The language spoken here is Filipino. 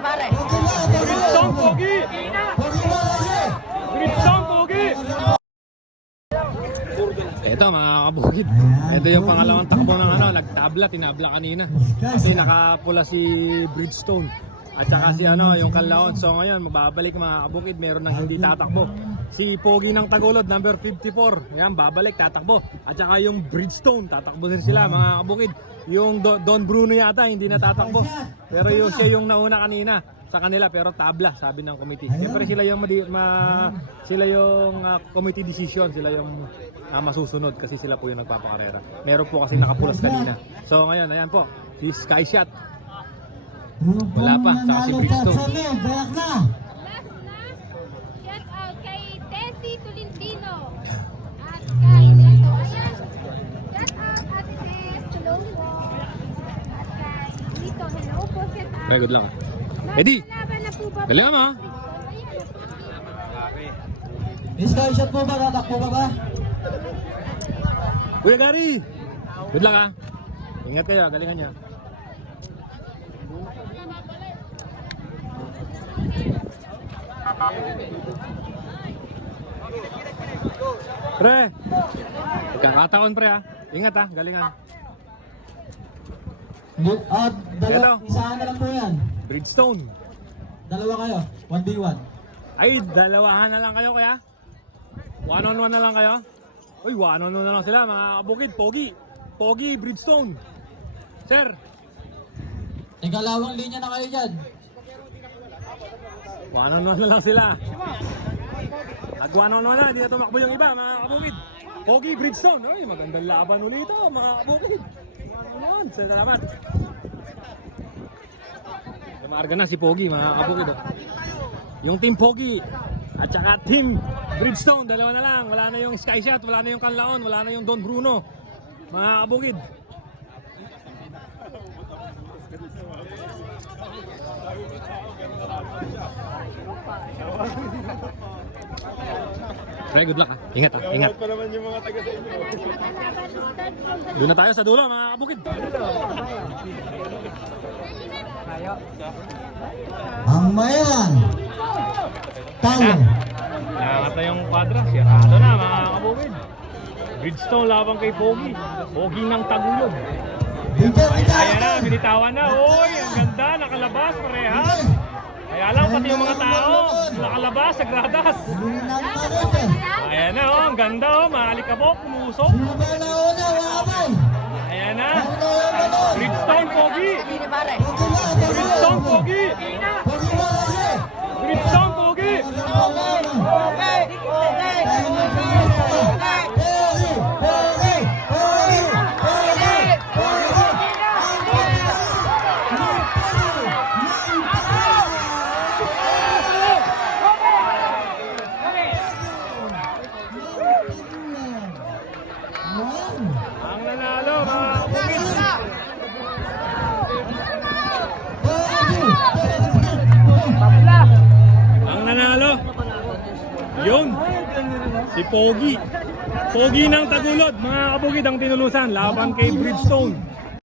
pare. Bridgestone Pogi! Bridgestone Pogi! Ito mga kabukid. Ito yung pangalawang takbo ng ano, nagtabla, tinabla kanina. Kasi nakapula si Bridgestone. At saka si ano, yung Kalaon. So ngayon, mababalik mga kabukid, meron nang hindi tatakbo. Si Pogi ng Tagulod, number 54. Yan, babalik, tatakbo. At saka yung Bridgestone, tatakbo din sila mga kabukid. Yung Do- Don Bruno yata, hindi na tatakbo. Pero yung siya yung nauna kanina sa kanila pero tabla sabi ng committee. Siyempre sila yung madi, ma, sila yung ah, committee decision, sila yung ah, masusunod kasi sila po yung nagpapakarera. Meron po kasi nakapulas kanina. So ngayon, ayan po, si Sky Shot. Wala pa, saka si Bridgestone. Gayak na. Last na, shout out kay Tessie Tolentino. At kay Neto, ayan. Shout out Ate Tess, hello po. At kay Lito, hello po, shout out. Very good po ba? dali mo. ah. Miss shot po ba? Tatakbo ka ba? Kuya Gary! Good luck ha. Ingat kayo, galingan niya. Pre! Kakataon pre ha. Ingat ha, galingan. Bu- Ah, Hello. dalawa. Isahan na lang po yan. Bridgestone. Dalawa kayo. 1v1. Ay, dalawahan na lang kayo kaya? One on one na lang kayo? Uy, one on one na lang sila mga kabukid. Pogi. Pogi, Bridgestone. Sir, Ikalawang linya na kayo dyan. one on one na lang sila. Nag one on one na, hindi na tumakbo yung iba mga kabukid. Pogi, Bridgestone. Ay, magandang laban ulit ito mga kabukid. One, salamat. Lumarga na si Pogi mga kabukid. Yung team Pogi at saka team Bridgestone, dalawa na lang. Wala na yung Sky Shot, wala na yung Canlaon, wala na yung Don Bruno. Mga kabukid. Pre, good luck ha. Ingat ha, ingat. Doon na tayo sa dulo mga kabukid. Ang mayan. Tayo. Nangat na yung kwadra, sirado na mga kabukid. Bridgestone laban kay Pogi. Pogi ng Tagulog. Dito, dito. Ayan na, binitawan na. Uy, ang ganda, nakalabas, parehas. Kaya lang, pati yung mga tao, nakalabas sa gradas. Huli na ang pares eh. Ayan na, oh, ang ganda, oh, maalikabok? Wabay. Ayan na? Bridgestone Pogi. Bridgestone. Pogi Ang nanalo. Yun. Si Pogi. Pogi ng Tagulod. Mga kabukid ang tinulusan. Laban kay Bridgestone.